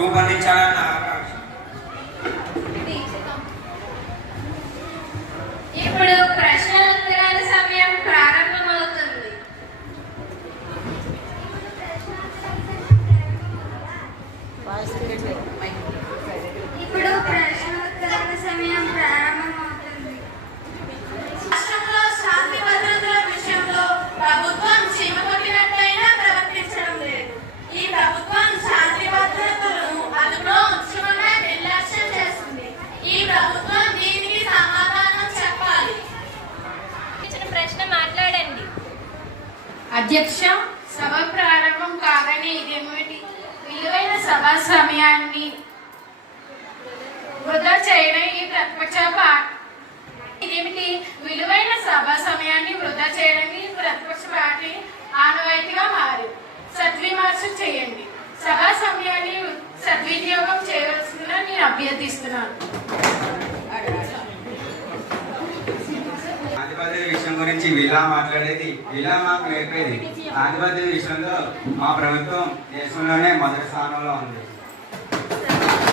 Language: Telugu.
రూపొందించాలని నా ఆకాంక్ష. ఇప్పుడు ప్రశ్నోత్తరాల సమయం ప్రారంభమవుతుంది. ఇప్పుడు ప్రశ్నోత్తరాల సమయం ప్రారంభమవుతుంది. రాష్ట్రంలో శాంతి భద్రతల విషయంలో ప్రభుత్వం చీమకొట్టినట్లయినా ప్రవర్తించడం లేదు. ఈ ప్రభుత్వం శాంతి భద్రతలను అదుపులో ఉంచకుండా నిర్లక్ష్యం చేస్తుంది. ఈ ప్రభుత్వం దీనికి సమాధానం చెప్పాలి. ప్రశ్న మాట్లాడండి. అధ్యక్ష, సభ ప్రారంభం కాగానే ఇదేమిటి? విలువైన సభా సమయాన్ని వృధా చేయడం ఈ ప్రతిపక్ష ఇదేమిటి? విలువైన సభా సమయాన్ని వృధా చేయడానికి ప్రతిపక్ష పార్టీ ఆనవాయితీగా మారి సద్విమర్శ చేయండి. సభా సమయాన్ని సద్వినియోగం చేయవలసిందిగా నేను అభ్యర్థిస్తున్నాను. ఆధిపత్య విషయం గురించి వీళ్ళ మాట్లాడేది, వీళ్ళ మాకు నేర్పేది. ఆధిపత్య విషయంలో మా ప్రభుత్వం దేశంలోనే మొదటి స్థానంలో ఉంది.